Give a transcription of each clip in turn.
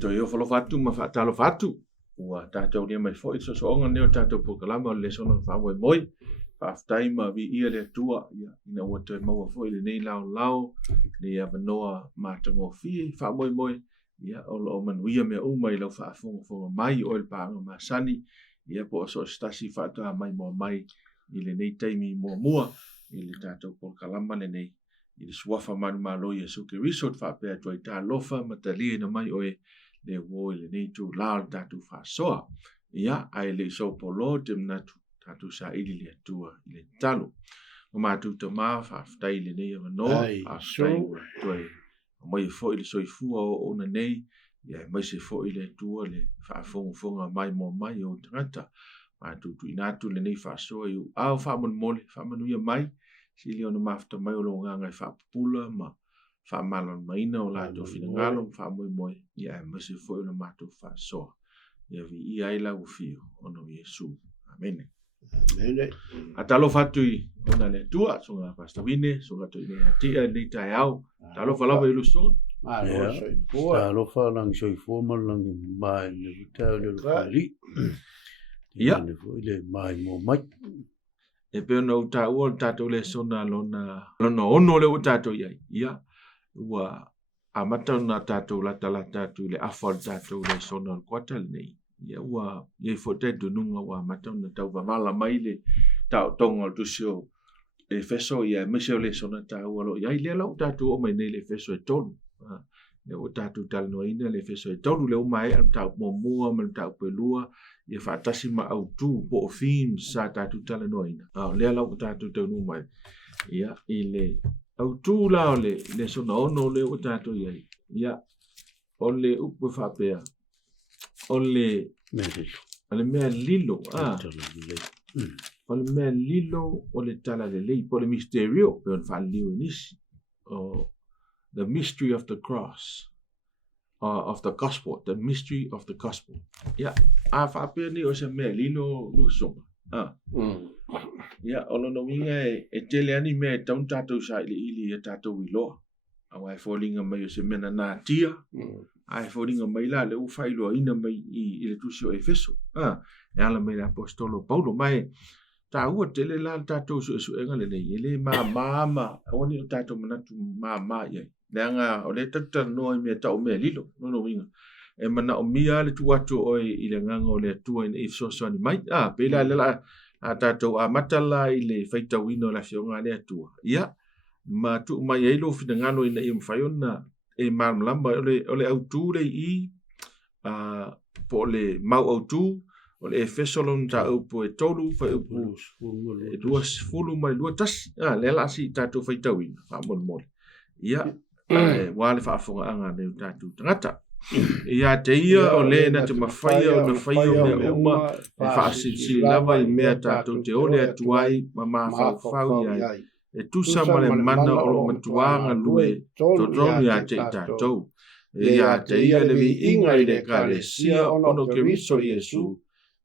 to yo folo fatu ma fa talo fatu ua tātou lia mai foi so onga neo tātou pokalama o le sono fa moi fa taima vi ia le tua ia ina ua toi maua foi le nei lao le ia manoa matango fi fa moi ia o manuia me uma i lau fa fonga mai o le paanga masani ia po so stasi fa ta mai mo mai i le nei taimi mua i le tātou pokalama le nei i le suafa manu malo ia suke resort fa pe toi ta lofa matalia na mai oe le wo le nei tu la tatu fa soa ia ai le so polo dem natu tatu sa ili le tua le talo o ma tu to ma fa tai le nei no a sai toi mai fo ile so fu o na nei ia mai se fo ile tua le fa fonga mai mo mai o tata ma tu inatu le nei fa soa yu a fa mon mole fa manu ia mai sili ona mafta mai o lo nga fa pula ma fa malon maina o la do fina ngalo fa moi ia masi foi o mato fa so ia vi ia ila u fio ono Yesu amen atalo fatui ona le tua so nga pasta vine so nga to ile tia ni tai au talo fa lava iluso talo fa lang soi formal lang mai le talo le fali ia ile mai mo mai e pe no ta o tato le sona lona ono le tato ia ua amata na tato la tu le afol tato le sona quartal nei ia ua ye fote do nunga wa mata na tau va mala mai le tau tongo tu sio e feso ia mesio le sona ta o lo ia le lo tato o mai nei le feso e tonu le o tato tal no ina le feso e tonu le o mai am tau mo mua mal tau pelua ia fa tasi ma au tu po fim sa tato tal no ina le lo tato tonu mai ia ile au tu la le sona ono le o tato ia ole upu fa pea ole mea lilo ole mea lilo ole tala le lei po le misterio pe on fa liu nisi the mystery of the cross of the gospel the mystery of the gospel ia a fa pea ni o se mea lilo lu songa ia ono no minga e tele ani me taun tatou sa ili e tatou ilo au ai folinga mai o se mena na tia ai folinga mai la le u failo ina mai i le tusio efeso e ala mai le apostolo paulo mai ta ua tele la tatou su enga le le mama oni o tatou manatu mama ia le anga o le tata no me tau me lilo no minga e mana o mia le tuatu o i le nganga o le tua in efeso so ni mai pe la a tatou a matala i le faitauina o la fionga le atua ia ma tu mai ai lo fina ngano ina i mfaiona e marmlamba o le autu le i po le mau autu o le efesolon ta upo e tolu fa upo e duas fulu mai lua tas le la si tatou faitauina fa mon ia wale fa afonga anga le tatou tangata ia te ia o le na te mawhaia o na whaia o mea uma e whaasili lava i mea tātou te ole atuai ma mawhau iai e tusa ma le mana o lo matuanga lue totonu ia te i tātou ia te ia le vi inga i le kare sia ono ke riso Yesu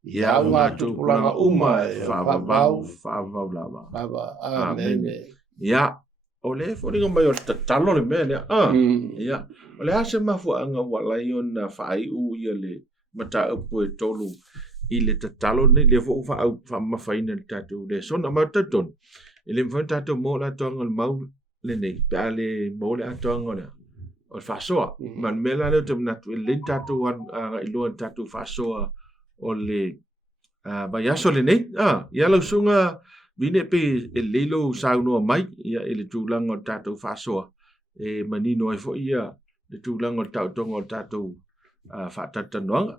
ia o mātou pulanga uma e whaavavau lava amen ia o le foringa mai o tatalo le mea lea ia o le ase mafuanga walai o na whaai u ia le mata upu e tolu i le tatalo nei le fo fa mawhaina le tatou le sona ma taton i le mwhain tatou mo la toanga le mau le nei pia le mo le atoanga le o le whasoa man mela leo te manatu e le tatou i loa tatou whasoa o le vai aso le nei ia lau sunga vine pe e leilo saunoa mai ia e le tūlanga o tātou whasoa e manino ai fo ia le tūlanga o tautonga o tātou whaatatanuanga.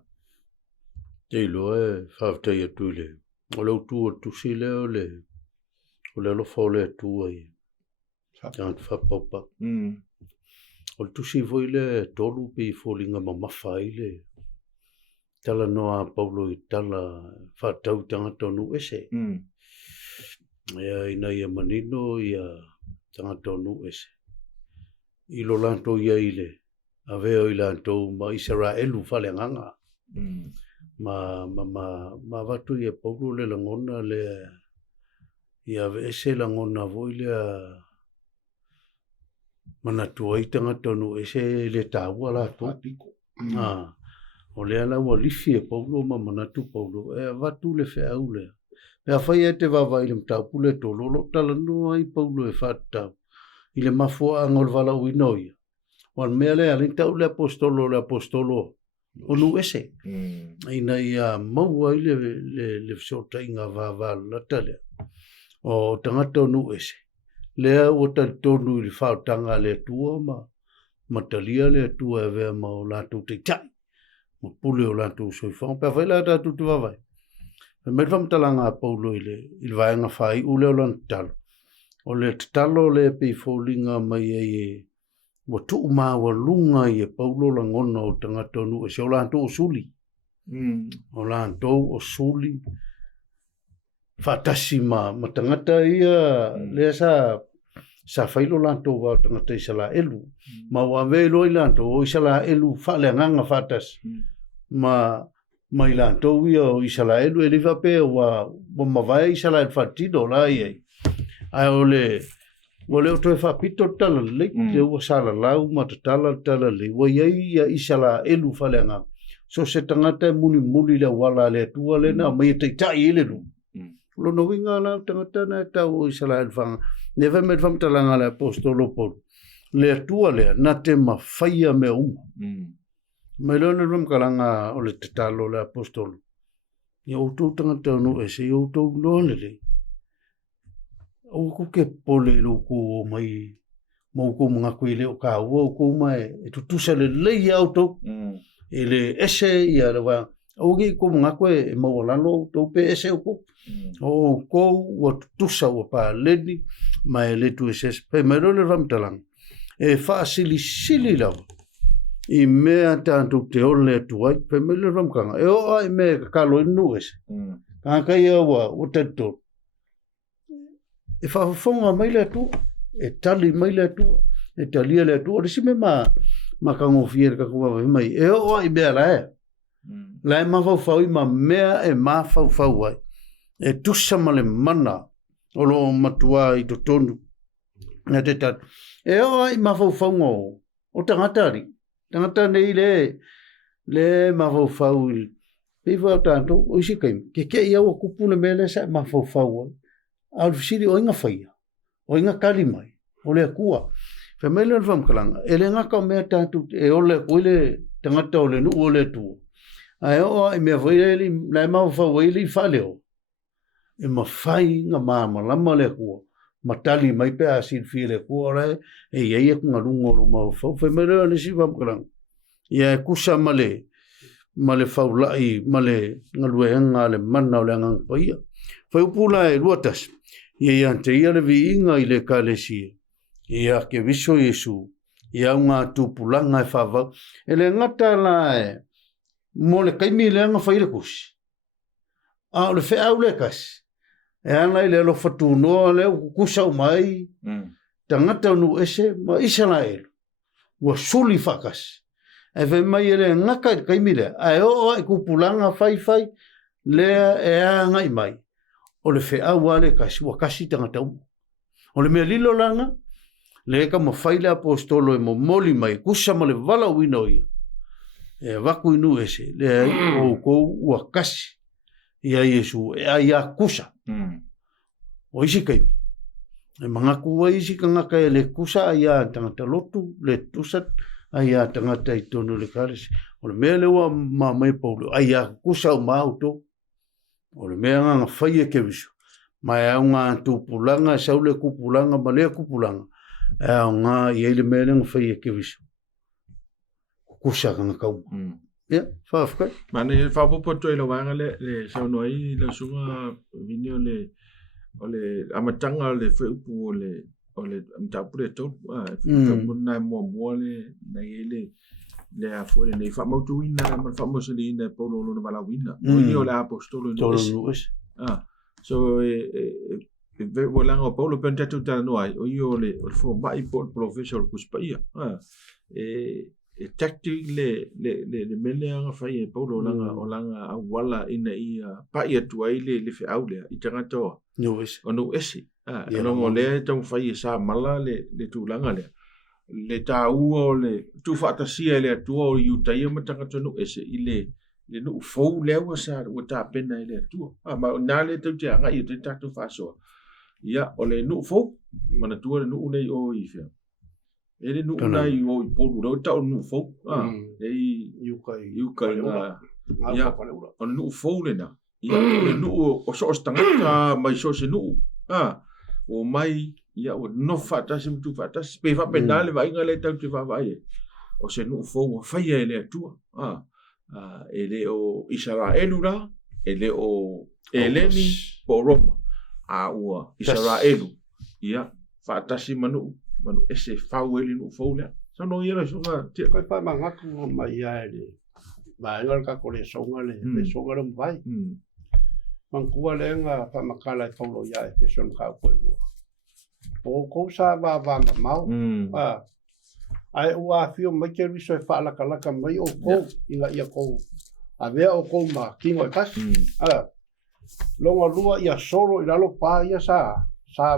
Te loa e whaatai atu le o lau tū o tusi leo le o le alofa o le atu ai tānt whapaupa o le tusi voi le tolu pe i fōlinga ma mawhai le tala noa Paulo i tala whaatau tangata nu ese ia ina ia manino ia tangata nu ese i lo lanto ia ile aveo i lanto ma Israelu fale nganga ma vatu ia Paulo le langona le ia ese langona voi le mana tua i tangata nu ese le tāua la tō O le ala wa lifi e Paulo ma manatu Paulo e watu le fe au le. E a whai e te wawa i le mtau pule to lolo tala nua i Paulo e whatau. I le mafua a ngol vala uinoia. Wan mea le alin tau le apostolo. Onu ese. Ina ia maua i le fsota inga wawa lata le. O tangata onu ese. Lea o tonu i le whaotanga le tua matalia le tua e vea ma o lātou te tai. Ma pule o lātou soifong. Pea whai la tātou te wawai. Mai whamtalanga a Paulo i le vaenga whai ule o lan talo. O le talo le pei fōlinga mai e wa tuu maa wa lunga i e Paulo la ngona o tangata onu e se o lātou o suli. O lātou o suli. Whatasi ma tangata ia lea sa whailo lātou wa tangata i sala elu. Ma wa velo i lātou o i sala elu whale nganga whatasi. Ma i lātou ia o i sala elu e liwa pe wa mawai i sala elu whatido la iei. Ai o le o toi whapito tala le te ua sala lau ma tala le wa iei ia i sala elu whale nganga. So se tangata muli le wala le tua le na mai te tai ele lu. Lono winga la tangata na tau o isala elfanga. Neve me whamtalanga le apostolo Paulo. Le tua lea na te mawhaia me uma. Mai lona rumkalanga o le tatalo le apostolo. I outou tangata no ese i outou lone le. O kuke pole loko o mai mauko mga koe leo ka ua o kou mai e tutusa le lei autou. E le ese i arawa. Auki ko mga koe e mawalano tau pe ese o kou. O kou wa tutusa wa pa leni mai le tu eses pe mero le ramtalang e fa sili lawa i mea tantu te ole tu ai pe mero ramkanga e o ai me kalo inu ese kai wa o teto e fa fonga mai le tu e tali mai le tu e tali le tu o si me ma kango fier ka ko mai e o ai be la ma fa ma mea e ma fa ai e tusa male mana o lo matua i to tonu na te tat e o ai mawhauwhaungo o tangatari nei le mawhauwhau piwa o tanto o isi kaim ke ia o kupune mele sa mawhauwhau au fisiri o inga whaia o inga kalimai o le kua whamele o whamkalanga e le ngaka o mea tanto e o le koile tangata o le nu o le tu ai o ai mea whaile lai mawhauwhau ili whaleo e mawhai nga lama le kua. Matali mai pe asin fi le kua rai. E iei e kunga rungo lo mawhau. Whai mere ane si whamkarang. Ia e kusa male whaulai, male ngaluenga le mana o le angang paia. Whai upula e luatas. Ia i ante ia le vi inga i le kalesia. Ia ke viso Yesu. Ia unga tupulanga e whavau. E le ngata la e mo le kaimi le anga whai le kusi. A le whea au le kasi. E ana i le alo whatunoa leo kusau mai. Tangata nu ese ma isala elu. Ua suli whakas. E whai mai ele ngaka i kaimile. Ai o ai kupulanga whai. Lea e anga i mai. O le whea wale kasi. Ua kasi tangata umu. O le mea lilo langa. Le ka ma whai le apostolo e mo moli mai. Kusa ma le vala uino ia. E waku inu ese. Le o kou ua kasi. Ia Yesu e ia kusa. O isi kaimi. E mga kua isi ka ngaka e le kusa ia tangata lotu, le tusat, ia tangata i tonu le karesi. O le mea lewa mai Paulo, ia kusa o maauto. O le mea nga whai e kewisu. Mai au ngā tūpulanga, saule kupulanga, malea kupulanga. Au ngā i eile mea nga whai e kewisu. Kusa ka ngaka uma. Ia, whawhkai. Mane whapopo toi la wanga le saunoi la sunga vini o le amatanga le wheupu o le amtapure tau. Whamuna mua le ele le a fore nei whamautu ina ma whamusili ina paulo lo na malawina. Oi o le apostolo no es. So volanga o paulo pentatu tana noai. Oi o le fo mai professor kuspaia. E tactic le mele anga fai e paulo langa awala ina ia pa ia tuai le fe aule i tangata no ese o no ese no mo le tau fai sa mala le tu langa le le tāua o le tu whaatasia le atua o iutaia ma tangatonu ese i le nu fou lewa sa ua tāpena i le atua. Ma nā le tau te anga i te tātou whaasoa. Ia, o le nu fou, mana tua le nu nei o i whia. E le nu nei o i poru rau tau nu fou. Ei iukai ngā. Ia, o le nu fou le na. Ia, o le nu o so ostangata mai so se nu. O mai, ia, o no whaatasi mtu whaatasi. Pe whapena le vai ngā le tau te whawai e. O se nu fou o whaia e le atua. E le o Israelu ra, e le o Eleni po Roma. Ua Israelu. Ia, whaatasi manu ese whau e le nu fou lea. Sano ia la sunga. Kai pai mangaku mai ia e le. Mai ngal ka kore songa le songa le vai. Mangkua le nga whamakala e paulo ia e peson ka koe lua. O kousa wa mau. Ai ua fio mai ke riso e whaalaka mai o kou inga ia kou. A vea o kou ma kingo e kasi. Longa lua ia solo i lalo pā ia sa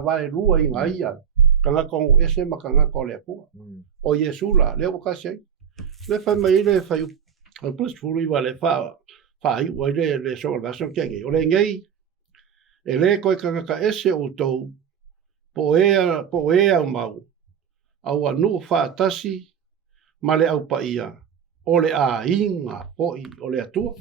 vai lua inga ia. Kanga kongu ese ma kanga ko le pua. O Yesu la leo kasi ai. Le whai mai le whai o plus furu iwa le whai ua le songa vason kengi. O le ngei e le koe kanga ka ese o tou po ea mau. Au anu whaatasi ma le au pa ia. O le a inga poi o le atua.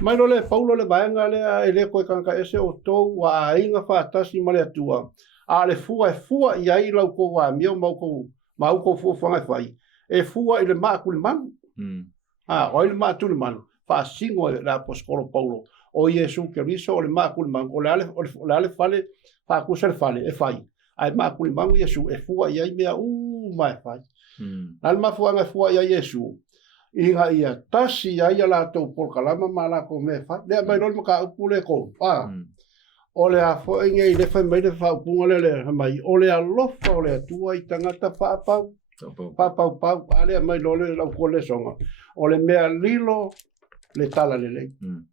Mai lo le paulo le vaenga le e le koe kanka ese o tou wa a inga whaatasi ma le atua. A le fua i ai lau ko wa mio mau ko fua whangai whai. E fua i le maa kuli manu. O i le maa tuli manu. Whaasingo e la poskoro paulo. O Yesu ke riso o le maa kuli manu. O le ale fale, whaakusa le fale e whai. Ai maa kuli manu Yesu e fua i ai mea mai whai. Nal maa fua ngai fua i ai Yesu. Inga ia tasi i ai ala tau polkalama maa la ko me whai. Lea mai roli maka upu le ko. O le a fo inge i le whai mai le whaupunga le mai. O le a lofa o le atua i tangata whaapau. Pau, ale mai lole lau ko le songa. O le mea lilo le tala lele.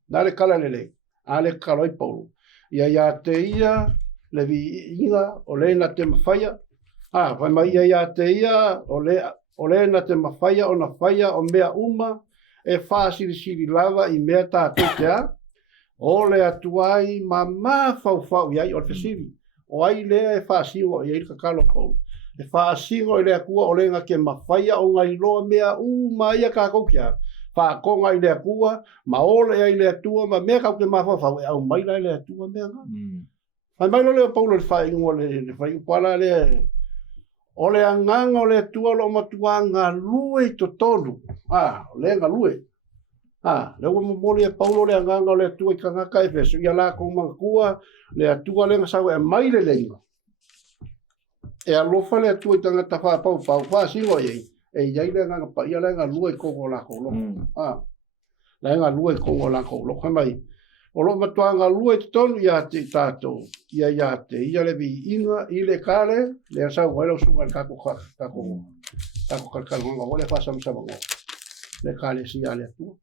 Na le kala lele. Ale kaloi paulo. Ia te ia le vi inga o le na te mawhaia. Vai mai ia te ia o le na te mawhaia o na whaia o mea uma. E whaasiri lava i mea tātou te a. O le atuai ma fau iai o le whasiri. O ai lea e whaasiwa i ai kakalo paulo. E whaasingo i lea kua o lenga ke mawhaia o ngai loa mea uma ia kākou kia. Whaakonga i lea kua, ma ole ai lea tua, ma mea kau ke mawhawhau e au maila i lea tua mea ngā. Hai mailo lea paulo le whaingo le whaingupala le. O le anganga o lea tua lo matua ngā lue i to tonu. Le ngā lue. Le ua mamoli e paulo le anganga o lea tua i kangaka e fesu. Ia la kou mga kua, lea tua lenga sau e maile lenga. E alofa le atua i tangata whapau whaasingo iei. E iei le nganga pa ia le ngā lua i kongo lako loko. Le ngā lua i kongo lako loko. Hai mai, o lo matua ngā lua i tonu ia te tātou. Ia te ia le vi inga i le kale. Le asau waila usunga le kako kalkalonga. O le whasamsama ngō. Le kale si a le atua.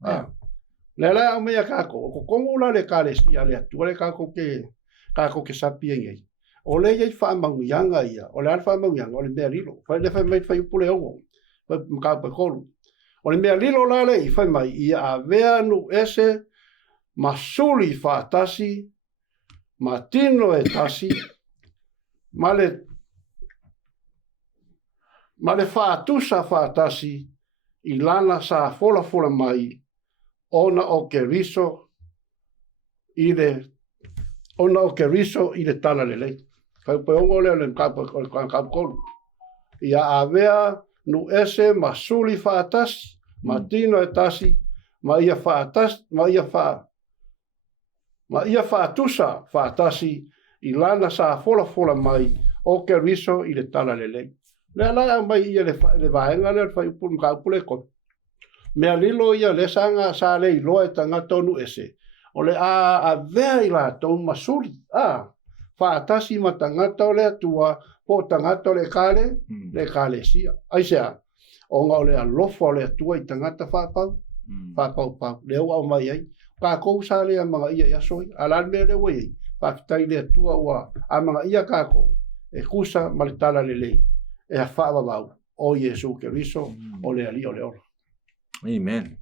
Le la au mea kako. O kongo la le kale si a le atua. Le kako ke sapi iei. O le iei whaamanguyanga ia, o le ala whaamanguyanga, o le mea lilo. Whai le whai mai whai upule ongo, whai mkaupa kolu. O le mea lilo la le i whai mai, ia a vea nu ese, masuli whaatasi, ma tino e tasi, ma le whaatusa whaatasi, i lana sa fola mai, ona o ke riso, i le tala lelei. Kai peongo le kapkolu. Ia avea nu ese masuli whaatasi, ma tino e tasi, ma ia whaatusa whaatasi, i lana sa fola mai, o ke riso i le tala lelei. Lea la mai ia le vaenga le whai upun kaupule kon. Mea lilo ia le sanga sa le iloa e tangatonu ese. O le a vea i la tau masuli. Whaatasi ma tangata o le atua, po tangata o le kale sia. Aisea, o ngā o le alofa o le atua i tangata whapau. Whapau, leo au mai ai. Ka kou sa le a mga ia iasoi, alan mea le wei. Whapitai le atua ua, a mga ia ka kou. E kusa ma le tala le lei. e wha wau o Yesu Keriso o le ali o le ora. Amen.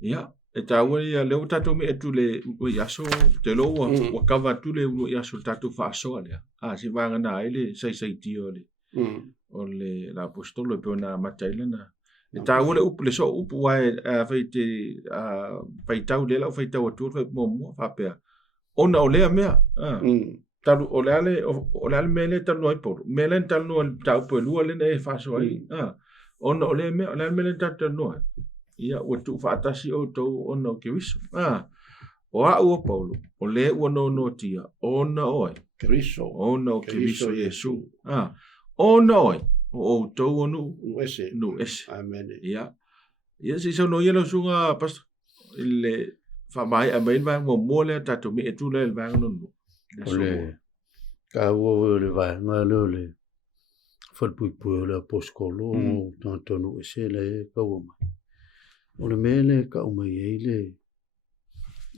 Ya, e taua ia leo tatu me etu le ua yaso te lo wa kava tu le ua yaso tatu whaasoa lea. Si vanga na ele sai tio le. O le la apostolo e peona mataila na. E taua le upu le so upu wae fai te fai tau le lau fai tau atur fai mua whapea. Ona o lea mea. Talu o le mele talu ai polo. Mele talu ai tau po lua le ne whaasoa i. Ona o lea mea, o lea mele talu ai. Ia ua tu whaatasi o tau ona o Keriso. O a ua Paulo, o le ua no tia, ona oi. Keriso. Ona o Keriso Yesu. Ona oi, o tau onu. Nu ese. Amen. Ia. Ia si sau no ia sunga pastor. Ile whamai a main vang mo mole tatu me etu le vang no. Ole. Ka ua le vanga le. Whatpui le aposkolo, tantonu ese le kawama. O le mele ka umai eile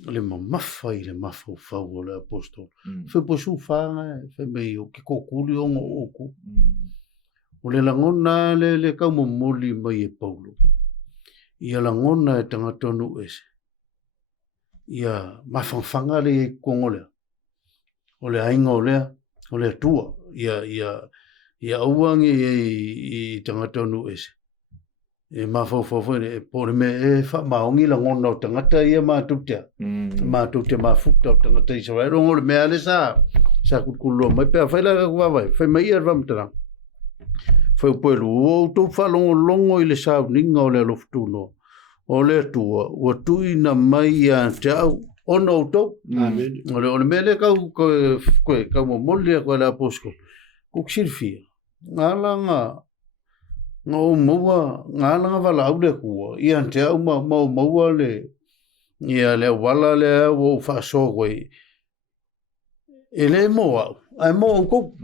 le mamafa i le mafau o le apostol. Whe posu whanga, whe mei o ke kokuli o ngo oku. O le langona le ka umamoli mai e Paulo. Ia langona e tangatonu ese. Ia mafangfanga le e kongolea. O le ainga o lea, o le atua. Ia auangi i tangatonu ese. E mafau e pore me e wha maongi la ngona o tangata ia mātutea. Mātutea mafuta o tangata i sawa. E rongo le mea le sa kukulua mai pēr whaila ka kuwawai. Whai mai ia rwamtara. Whai upuelu o tau whalongo i le sa ninga o le alofutuno. O le atua, ua tui na mai a te au. Ona o tau. O le mea le kau mamoli a koe le aposko. Kuksirifia. Ngā o maua ngālanga wala au le kua. Ia te au maua le ia le wala le au whaasoa koe. E le moa au. Ai moa au kou.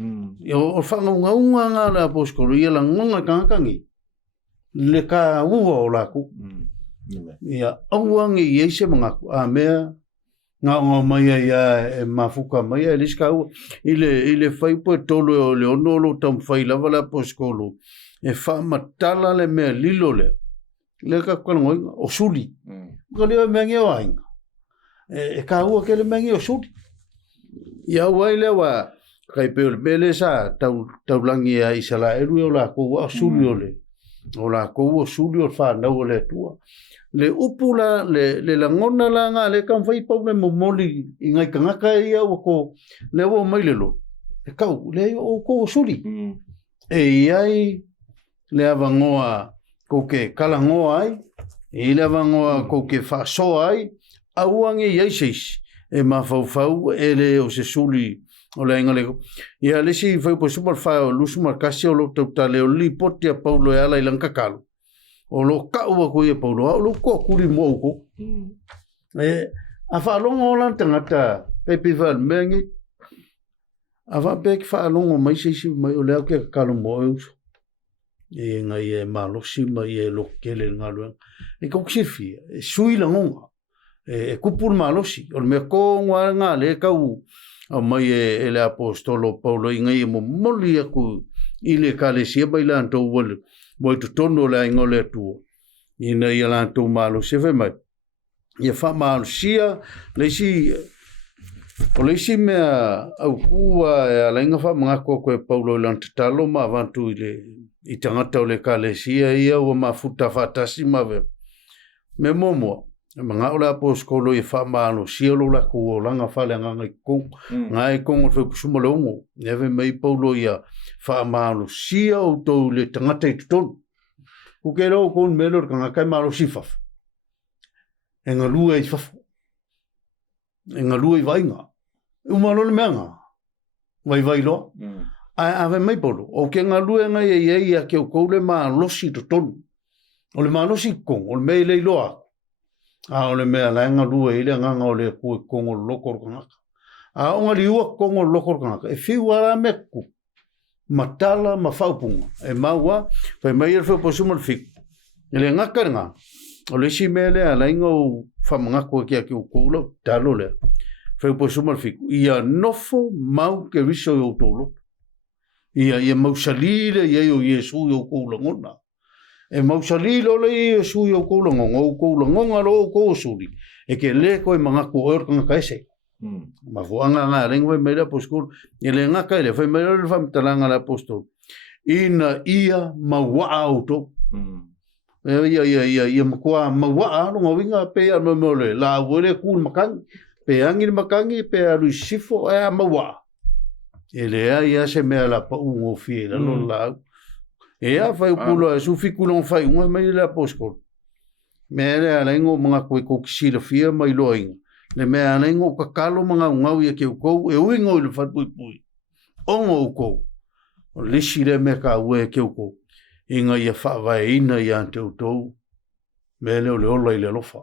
Ia o whangaunga ngā le aposkolo. Ia la ngonga kangakangi. Le ka ua o laku. Ia auangi i eise mangaku. A mea ngā mai ia e mafuka mai ia liska ua. I le whaipo e tolu o le onolo tam whailawa le aposkolo. E whaamatala le mea lilo lea. Le ka kwanangoinga, o suli. Ka leo mea nge o ainga. E ka ua ke le mea nge o suli. Ia wai le wa, kai peo le mele sa, taulangi a isala eru o la kou a suli o le. O la kou o suli o whanau o le tua. Le upula, le langona la ngā, le kam whaipau le momoli i ngai kangaka ia o ko, le o mai le lo. E kau, le o ko o suli. E iai, le avangoa ko ke kalangoa ai, e le avangoa ko ke whaasoa ai, auange iai seis, e mawhauwhau, e le o se suli o le inga lego. Ia lesi whaupo sumar whao, lusumar kasi o lo tauta leo li potia Paulo e ala ilang kakalo. O lo kaua ko ia Paulo, o lo ko kuri mo uko. A whaalonga o lan tangata, e piwal mengi, a whapek whaalonga mai seisi mai o leo ke kakalo mo e uso. E ngai e malosi mai e lokele ngā luenga. E koksifia, e sui la ngonga. E kupul malosi. O mea ko ngā le kau mai e le apostolo Paulo i ngai e mo moli aku i le kalesia mai lantou wale. Moi tu tono le aingo le tuo. I nei e lantou malosi e mai. Ia wha malosia, leisi o leisi mea au kua e alainga wha mga koe Paulo i lantatalo ma avantu i tangata o le kalesia ia ua mafuta whatasi mawe. Me momoa, mga o le aposkolo i wha maalo sialo la kua o langa whale nganga i kong. Ngā i kong o whepusuma le ongo. Newe mei Paulo ia wha maalo sia o tau le tangata i tutonu. Kuke leo kon melo kanga kai maalo si whafu. E ngā lua i whafu. E ngā lua i vainga. Umalo le meanga. Vai loa. Ave mai Paulo, o ke ngā lue ngai e iei a ke o koule maa losi to tonu. O le maa losi kong, o le mei lei loa. O le mea lai ngā lue i le nganga o le kue kong o lokor kangaka. O ngā liua kong o lokor kangaka. E whiu ara meku. Matala ma whaupunga. E maua, whai mai e whiu posuma le whiku. E le ngaka ngā. O le si mea lea lai ngā o whamangako ki a ke o koula, talo lea. Whiu posuma le whiku. Ia nofo mau ke riso i o tolo. ia mausalile ia o Yesu o koulangona e mausalile o le Yesu o koulangonga o koulangonga lo ko suli e ke le ko manga ko or ka kaise ma voanga nga lengwe me le apostol e le nga ka le foi me le fam talanga la apostol ina ia mawa auto ia makua mawa no winga pe a mole la wole kul makan pe angin makangi pe a sifo e mawa ele ia se me la pa un ofie la no la e a fai pulo e su fikulon fai un me le apostol me le alengo mga ko kisila fia mai loing le me alengo ka kalo mga ngau ia ke ko e wingo le fat pui ongo ko le sire me ka we ke ko inga ia fa vai ina ia tau me le o le lofa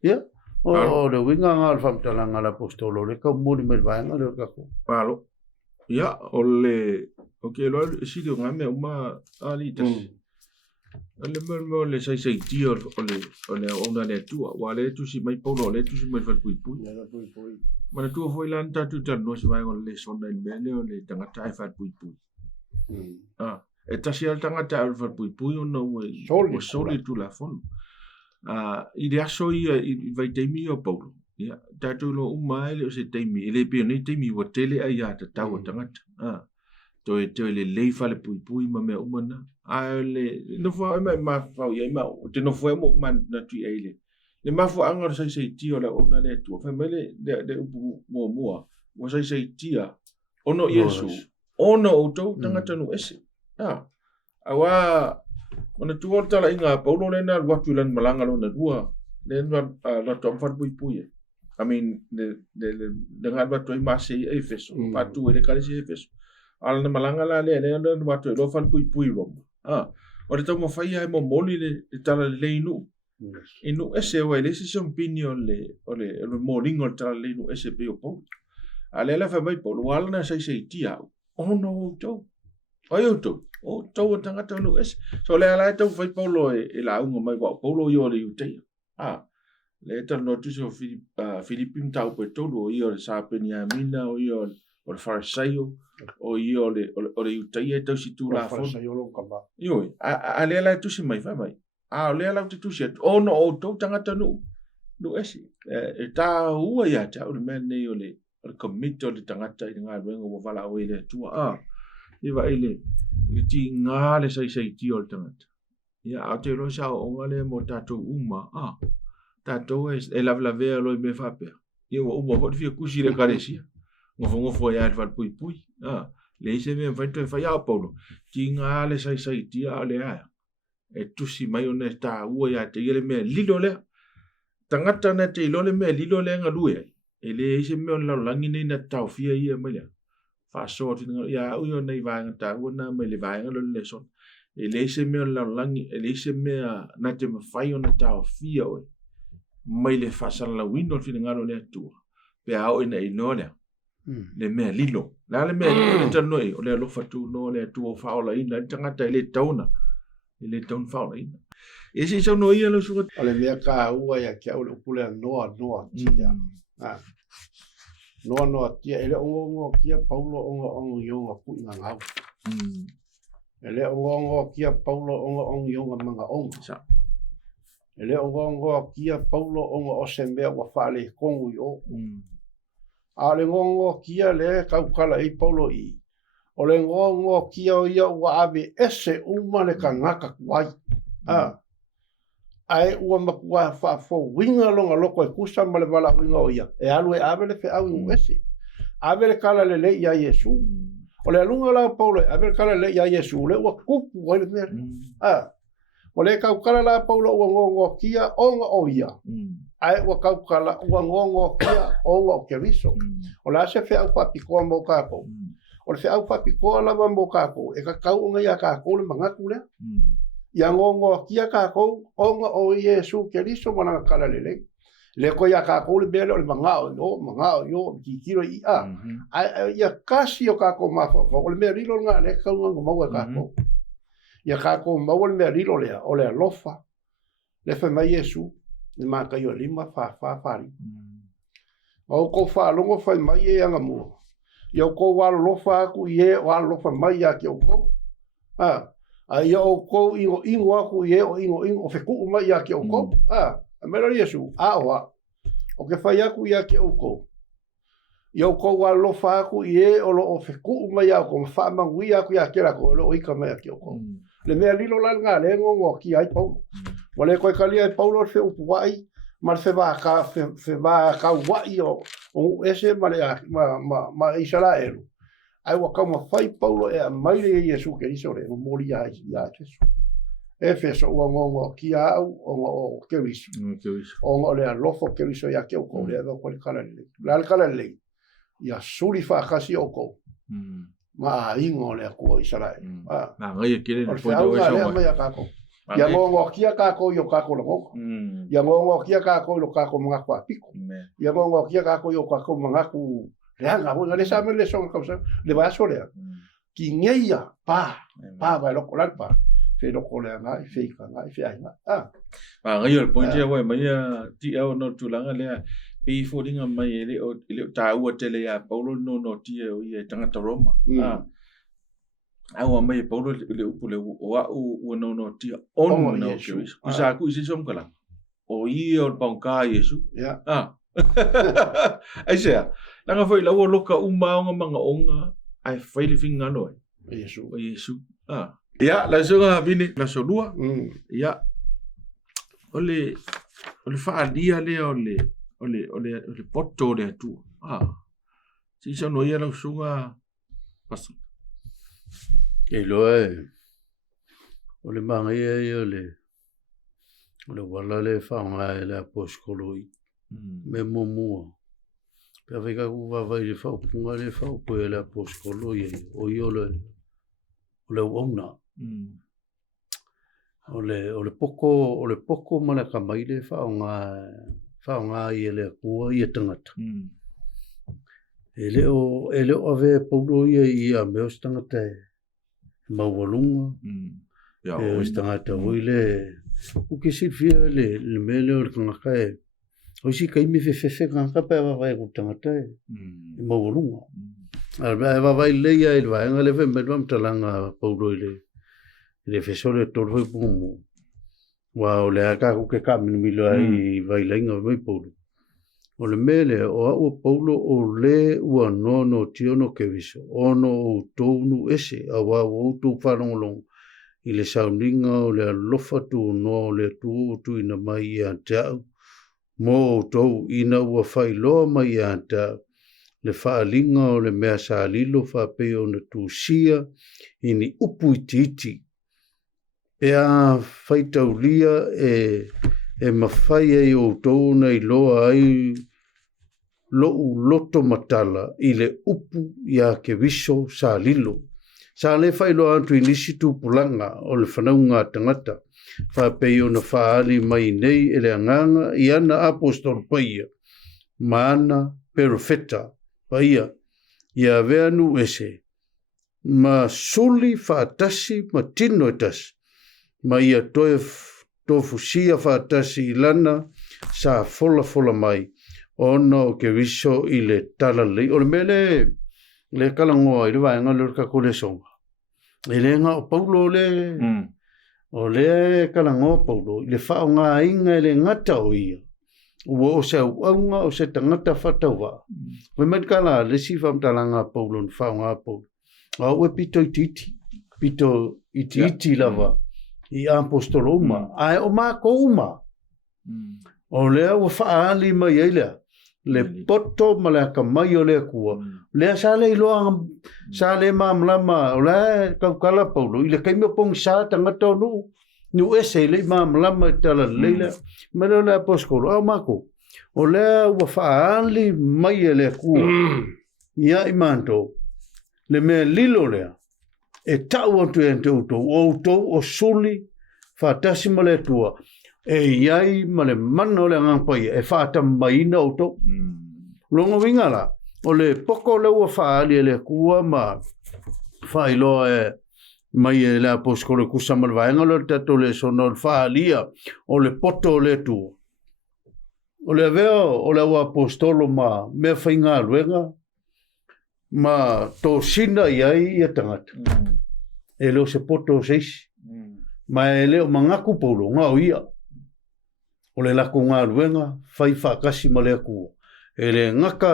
ya o le winga ngal fam talanga la apostolo le ka mo me vai ngal ka ko palo ya ole okay lo si de ngame uma ali tas le mo le sai tio ole ona le tua wale tu si mai polo le tu si mai fa pui mana tu foi lan ta tu tan no se vai le sona il bene le tanga tai fa pui e tasi al tangata al fa pui no o soli tu la fon i de aso i vai te mi o paulo ya ta tu lo umai le se te mi le pe ni te mi o tele ai ya ta tau tangata to le le fa le pui ma me umana le no fa ma fa ya ma te no foi mo man na tu ai le ma fo anga sai tio la ona le tu fa me le de mo o sai tia ono Yesu ono o to tangata no ese awa ona tu volta la inga paulo le na watu lan malanga lo na dua le na to fat pui I mean de ngaba to imase Efeso patu le kalisi Efeso al na malanga la le na watu lo fat pui rom ora to mo fai mo moli le tala le inu ese wa le si son pinio le molingo tala le inu ese pe o po ale la fa mai paulo wala na sai tia ono to o to tangata no es so le ala to fai paulo e la unga mai wa paulo yo le ute le ta no tu so Filipin tau pe todo io sa Beniamina o io o Farisaio o io le ute e to si tu la fo io ale ala tu si mai fa mai le ala tu si o no o to tangata no es e ta ua ya ta o me ne yo le komito le tangata i nga wengo wo vala o ile tu iwa ile ti ngale sai tio le tangata ya a te lo sa o ngale mo tato uma tato e la vea lo me fa pe io o mo fi kusi le karesia ngofo ya fa pui le se me fa to fa ya paulo ti ngale sai tia le e tu si mai ona ta ua ya te ile me lilo le tangata na te lo le me lilo le ngalue ele se me on la langi nei na tau fia ia mai fa so ya u yo nei va ta una me le va ngalo le son ele se me on la langi ele se me na te fai ona tau fia o mai le fa sala la window fina ngalo le tu pe a o nei no le me lilo la le me le tano o le lo fa tu no le tu fa o la ina tanga ta le tauna ele taun fa o ina e se so no ia lo su ale me ka ua ya ke o le pule no tia no tia ele ongo kia paulo ongo yonga pu nga ngau ele ongo kia paulo ongo yonga manga onga ele ongo kia paulo ongo osembe wa fale kongu yo ale ongo kia le kaukala i paulo i ole ongo kia o ia wa ave ese uma le kangaka kwai ai ua makua fa fo winga longa loko e kusa male wala winga o ia e alu e avele fe au ngwesi avele kala le ia Yesu ole alunga la paulo avele kala le ia Yesu le ua kupu wale mere ole kaukala la paulo ua ngongo kia onga o ia ai ua kaukala ua ngongo kia onga o keriso ole ase fe au papikoa mo kako ole fe au papikoa lava mo kako e kakau unga ia kako le mangaku le ia ngongo kia kako onga o Yesu Keristo mana kala lele le ko ia kako le belo le mangao yo kikiro ia kasi o kako mafo le merilo nga le kaunga mo kako ia kako mo le merilo le ole lofa le fe mai Yesu le maka yo lima fa fari o ko fa longo fa mai e anga mo ia o kou alolofa aku i e o alolofa mai a ke o kou. Ia o kou ingo aku i e o ingo o whekuu mai a ke o kou. A mera Iesu, a oa. O ke whai aku i a ke o kou. Ia o kou alolofa aku i e o lo o whekuu mai a ko whaamangui aku i a ke rako o ika mai a ke o kou. Le mea lilo lan ngā le ngongo ki ai Paulo. Wale koe kali ai Paulo fe upu wai. Ma fe va ka wai o ese ma Israelu. Ai wa kama fai Paulo e a maire e Iesu ke iso re mori ai ia Iesu. E fe so o ngongo ki au o ke riso. O ngo le lofo ke riso ia ke o ko le ko le kala le. La kala le. Ia suri fa kasi o ko. Ma ingo le ko Israel. Na ngai ke le po do eso. Ia ngongo kia kako yo kako lo. Ia ngongo kia kako lo kako mga kwa piko. Ia ngongo kia kako yo kako mga ku reanga bo le sa me le son causa le va so le. Ki ngeia pa vai lo kolan pa. Fe lo kolan fe ka ngai fe ai nga. Ngai yo point ya wa mai ti au no tulanga le pe fodinga mai le o ta u tele ya Paulo no ti o ye tanga Roma. Awa mai Paulo le upule o no tia on no Jewish. Kusa ku isi som kala. O i o banka Yesu. Ai sea. Langa foi la loka uma nga onga ai foi le finga no. Yesu. Ya la songa vini la solua. Ya. Ole fa dia le ole potto le tu. Si sono ia la songa pas. E loa o le mangai e o le wala le whaonga e le apostoloi me momua. Pea whaika ku wawai le whaupunga le whaupu e le apostoloi o i o le uauna. O le poko mana kamai le whaonga i e le kua i e tangata. E leo ave paulo i a meos tangata e mawalunga. E os tangata hoile o ke silfia le mele o kangaka e o si kaimi fefe kangaka pa vai ko tangata e mawalunga. Alba vai leia il vai ngale fe medam talanga paulo le fesole toroi pumu. Wa o le aka ko ke kamilo ai vai lenga mai paulo. O le mele o paulo o le ua nono tiono ke viso ono o tounu ese a wa o tu whanongolong i le sauninga o le alofa tu no le tu ina mai a tau mo o tou ina ua whailoa mai a tau le whaalinga o le mea sa lilo whapeo na tu sia ini upu iti pea whaitaulia e mawhai ai o tou nei loa ai loto matala i le upu ia ke viso sa lilo. Sa le whailo antu inisi tūpulanga o le whanaunga tangata. Whapeo na whaali mai nei e le anganga i ana apostol paia. Maana perfeta paia. Ia veanu ese. Ma suli whaatasi ma tino etasi. Ma ia tofu sia whaatasi i lana sa fola mai. Ono ke viso i le tala lei. O le mele le kalangoa i le vaenga le ka kule songa. I le nga o paulo le. O le kalangoa paulo. I le whaonga inga i le ngata o ia. Ua o se auanga o se tangata whatawa. Me medkala le si whamtalanga paulo ni whaonga paulo. A ue pito iti. Pito iti lava. I apostolo uma. Ai o mako uma. O lea ua whaali mai eilea. Le poto ma le kamai o le kua. Lea sa le iloa sa le mamlama o le kaukala paulo. I le kaimia pong sa tangata o nu. Nu ese le mamlama i tala leila. Ma leo le apostolo. Au mako. O lea ua whaali mai e le kua. Ia i manto. Le mea lilo lea. E tau atu e te utou. O utou o suli. Whaatasi ma le tua. E iai ma le mana o le angapai e whaata maina o tau. Longa wingala, o le poko le ua whaali e le kua ma whailoa e mai e le apostolo kusama le vaenga le tato le sona o whaalia o le poto o le tua. O le veo o le ua apostolo ma mea whainga luenga ma to sina ia tangata e leo se poto seisi ma e leo mangaku polo ngā ia o le lako ngā ruenga fai whakasi ma le akua e le ngaka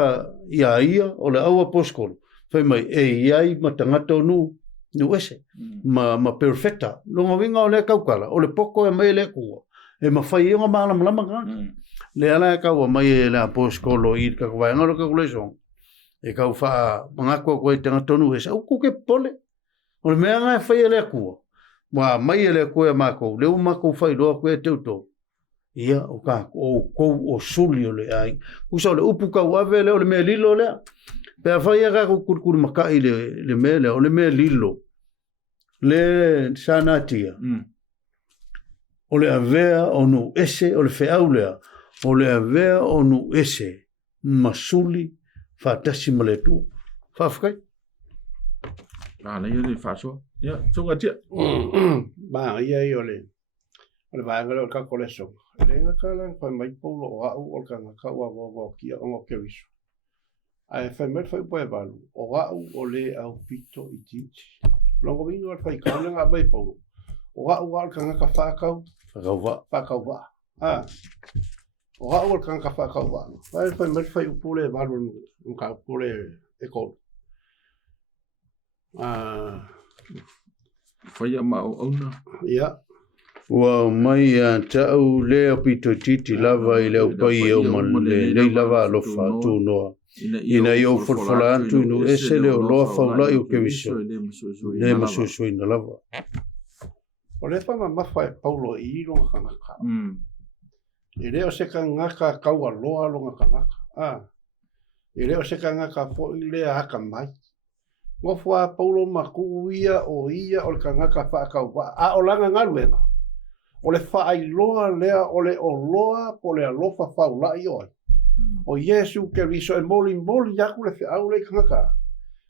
ia o le aua poskolo fai mai e iai ma tangata o nu ese ma perfecta longa winga o le kaukala o le poko e mai le akua e ma fai inga maana malama ngā le ala e kaua mai e le poskolo i ka kawai ngaro ka kulesong e kau wha mangakua koe tangata o nu ese au kuke pole o le mea ngā e fai e le akua wa mai e le akua e mako leo mako fai loa koe teuto ia o ka o suli o le ai kusa o le upu kau ave le o le mea lilo le pe fai e kako kurkuru makai le mea le o le mea lilo le sanatia o le avea o nu ese o le feau lea o le avea o nu ese masuli fatasi ma le tu whawhakai nei le whasoa ia tunga tia ba ia i o le vaengale o le kakoleso le ngaka fai mai paulo o au o le kangaka ua wawa kia ongo ke wiso ai fai mai fai poe valu o au o le au pito i titi longo wingo al fai kaule ngā bai paulo o au o le kangaka whakau wa o au o le kangaka whakau wa fai mai fai upule valu nka upule e kou fai a mao auna ia wa mai a tau lea pito titi lava i leo pai e o man le lava alofa tu noa ina i au folfola antu inu ese leo loa faula i o ke wiso le masusui na lava o le whama mawha e paulo i ilonga kangaka i leo se kangaka kaua loa longa kangaka i leo se kangaka fo i lea haka mai ngofua paulo maku ia o le kangaka whaakau a o langa ngaruenga o le whaailoa lea o le oloa po le alofa whaula i oi o Yesu ke riso e moli yaku le whiau le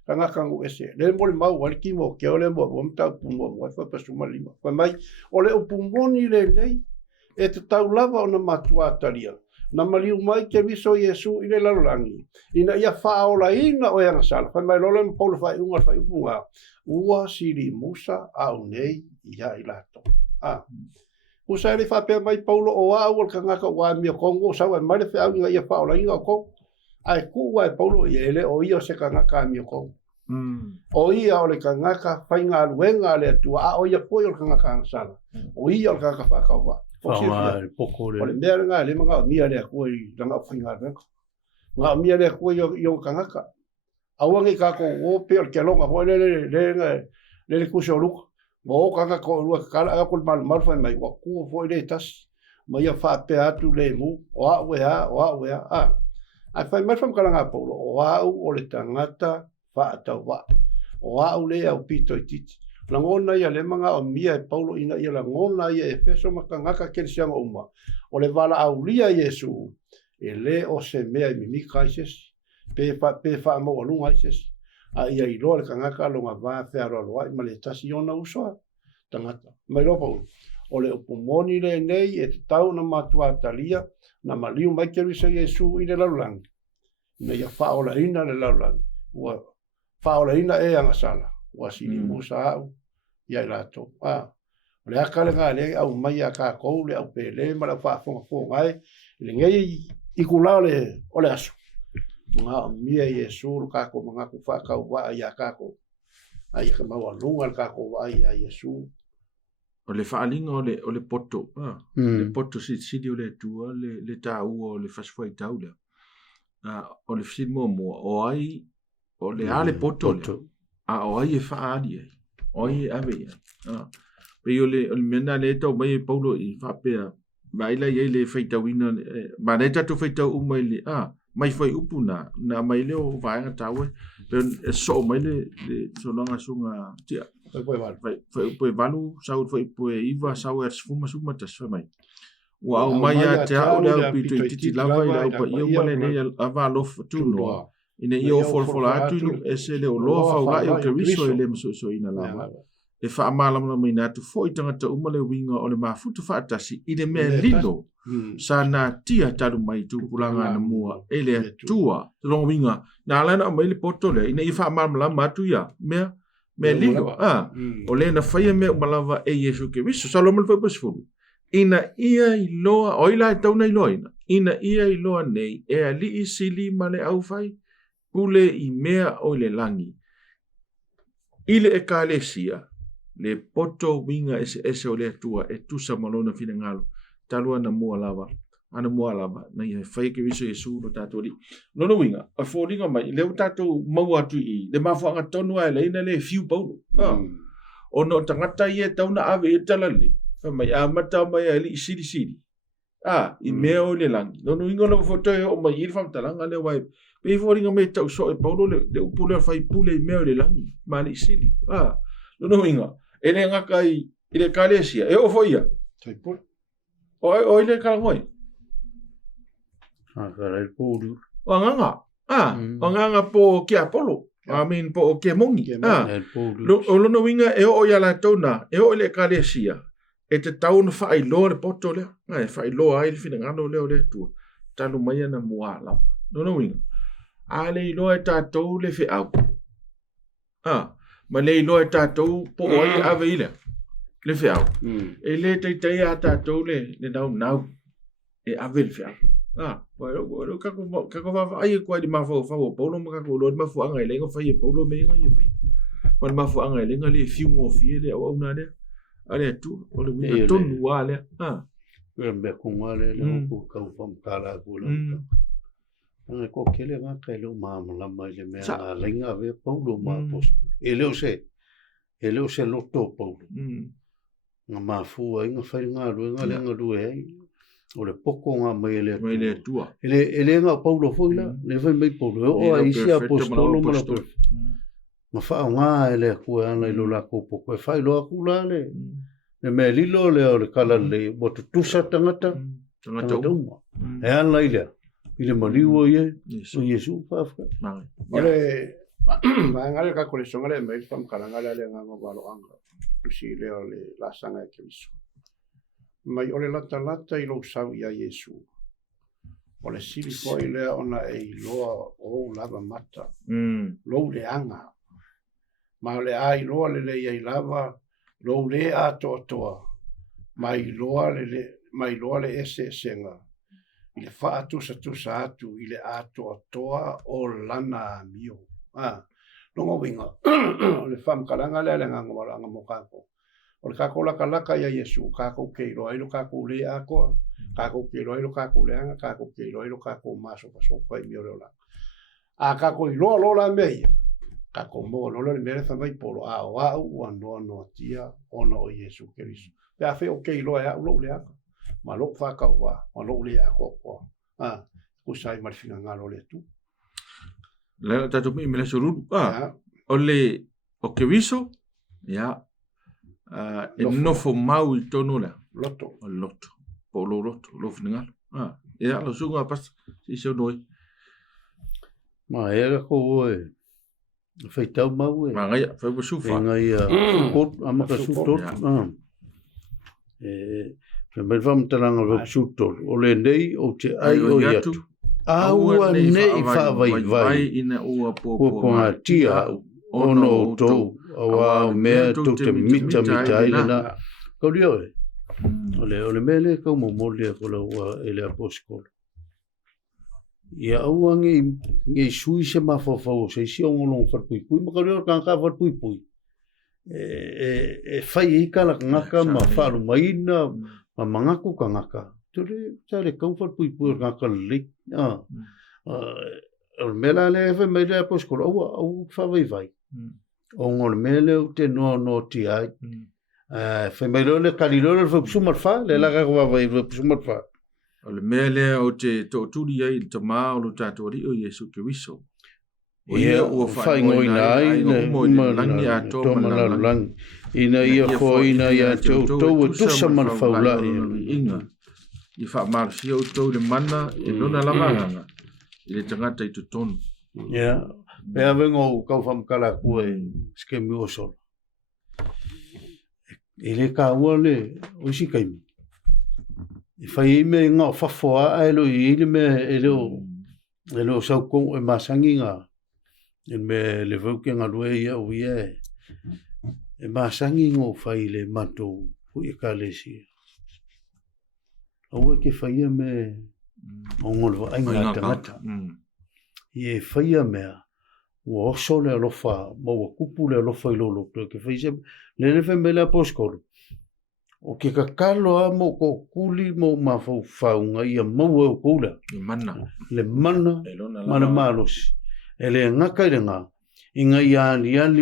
kangaka ngu ese le moli mau wali kimo ke o le mua wamtau pumo mua whapasuma lima wha mai o le upumoni le nei e te tau lava o na matua taria na maliu mai ke riso Yesu i le lalolangi ina ia whaola ina o anga sala wha mai lole mpaulo whai unga whai upunga ua siri musa au nei ia i lato usa le whapea mai paulo o au al kangaka ua mia kongo sau e mai le whiau inga ia whaola inga o kongo ai kuwa e paulo i ele o ia se kangaka mia kongo o ia o le kangaka whainga aluenga le atua a o ia poi o le kangaka anga sala o ia o le kangaka whakaua o le mea ngā le mga o mia le akua i ranga o whainga aluenga ngā o mia le akua i o kangaka awangi kako o pe o le kelonga hoi le kusi o luka mo kanga ko lua kala a ko mal mal fa mai wa ku foi le tas mai fa pe atu le mu wa we a fa mai fam kala nga polo wa o le tangata fa ta wa le au pito titi la ngona ia le manga o mia e paulo ina ia la ngona ia e peso makanga ka ke sia ngoma o le vala au lia Yesu e le o se mea mi crisis pe fa mo lunga ises a ia i loa le kangaka longa vaa whea roa roa i ma le tasi ona usoa tangata. Mai lopa o le upumoni le nei e te tau na matua talia na maliu mai ke risa Yesu i le laulangi. Ina ia whaola ina le laulangi. Ua whaola ina e anga sala. Ua sini musa au ia i lato. O le akale ngā le au mai a kā kou le au pele ma le whaafonga fōngai le ngei i kulao le o le asu. Nga o mia Yesu kako mga ku whakau wa ia kako ai ka maua lunga kako wa ia Yesu o le whaalinga o le poto le poto sidi o le tua le tau o le fasfai tau le o le fsid mo o ai o le ale poto o ai e whaali ai o ai e ave ai pe o le mena le tau mai paulo i whapea maila i le whaitawina ma le tatu whaitau umai le mai foi upuna na mai leo vai nga tawe pe so mai le so longa sunga tia foi valu sau foi poe iva sau er fuma suma tas mai wa mai ya tia o pitu titi lava ila pa io male ne ava lo tu no ina io for atu ese le lo fa la io ke riso ele so ina lava e whaamalamana mai nā tu fo I tangata uma le winga o le mafutu whaatasi I le mea lino sa nā tia taru mai tūpulanga na mua e le atua rongo winga nā lana o mai le poto le ina I whaamalamala matu ia mea lino o le na whaia mea umalawa e Yesu ke viso saloma le whapasifuru ina ia I loa o ila e tauna I loa ina ia I loa nei e a li I sili ma le au whai pule I mea o le langi ile e kālesia le poto winga ese o le atua e tusa malona fina ngalo talua na mua lava na ia whai ke viso Yesu no tātou li nono winga a fōringa mai leo tātou mau atu I le mafuanga tonu ai le ina le fiu paulo o no tangata ia tauna ave e talale mai a mata mai ali siri I mea o le langi nono winga no foto o mai il fam talanga le wai pe fōringa mai tau so e paulo le upule a whai pule I mea o le langi ma le siri nono winga e le ngaka I le kālesia e o foia o ile kalangoi karai pūru o nganga o nganga po ki apolo po ke mongi o lono winga e o ia la tona e o ile kālesia e te tauna whaai loa le poto lea e whaai loa ai le fina ngano leo le tua talu mai ana mua lama nono winga a le loa e tātou le whi au ma le loa e tātou po oi ave ile le whi au e le teitai a tātou le nau e ave le whi au kako wawa ai e kwa di mawhau whau paulo ma kako loa di mafu anga e lenga whai e paulo me inga i e whai ma di mafu anga e lenga le fiu ngō fie le au na lea ale tu o le wina tonu wa le e me kunga le ku kau fam kala ku la ana ko kele nga kailo ma la mai le me a lenga ve paulo ma pos e leo se loto paulo nga ma fu ai nga fai nga lu nga lenga lu ai o le poko nga mai le tua ele nga paulo foi la le fai mai paulo o ai sia apostolo ma ma fa nga ele ku ana lo la ko poko e fai lo ku la le me lilo le o le kala le mo tu sa tangata uma e ana ile mariwo ye o Yesu fa ole mangale ka kolesonga le mai fam kalanga le nga ngalo anga tusi le ole la sanga ke viso mai ole lata I lo sau ia Yesu ole sili foi le ona e loa o lava mata lo le anga ma le ai loa le ia lava lo le a toa mai loa le ese senga ile fa tusa atu ile a toa o lana mio longo winga le fam kalanga le nga ngomala nga mokako o le kako laka ia Yesu kako ke lo ai lo kako le a ko kako ke lo ai lo kako le anga kako ke lo ai lo kako maso paso fai mio le la a kako lo la meia kako mo no le mere fa mai polo a o no tia ona o Yesu Kristo ya fe o ke lo ai lo le anga ma lo fa ka wa ma lo le a ko ku sai mal fina ngalo le tu le tatu mi le suru ole o ke viso ya e no fo mau I tonu la loto polo lo fina ya lo sunga pas si so noi ma era ko fai tau mau ma ngai fai bo sufa ngai ko ama ka suto me vam talanga lo suto o le nei o te ai o yatu aua nei fa vai ina ua popo tia ono to awa mea to te mita ilana ko rio ole mele ko mo mole ko la ele apostol ia aua ngi sui se ma fo se si on long fa pui ma ko rio kan ka fa pui e fai I kala ngaka ma fa lu maina ma mangaku ka ngaka tele comfort pui ngaka le mela le fe me le apostol au fa vai o ngol mele o te no ti ai fe me le kalilo le fa sumar fa le la ga vai sumar fa o le mele o te to turi ai te ma o tato ri o Yesu Kristo ia o fa ngoi nai ne langi a to lang ina ia ko ina ia to tu saman faula inga I fa mar si o to le mana e lona la manga ile tangata I tutonu pe vengo ka fam kala ku skemi o sol ele ka ua le o isi kaimi e fai me ngā whawhoa e lo i ile me e lo sau kong e masangi ngā e me le vauke ngā lue ia o ia e masangi ngō fai le matou hui e ka le si aua ke fai me o ngolo ai ngā tangata i e fai mea ua oso le alofa maua kupu le alofa i lolo ke fai se le fai me le aposkolo o ke kakalo a mo ko kuli mo mafau faunga ia maua o kula le mana malos ele ngaka i renga inga ia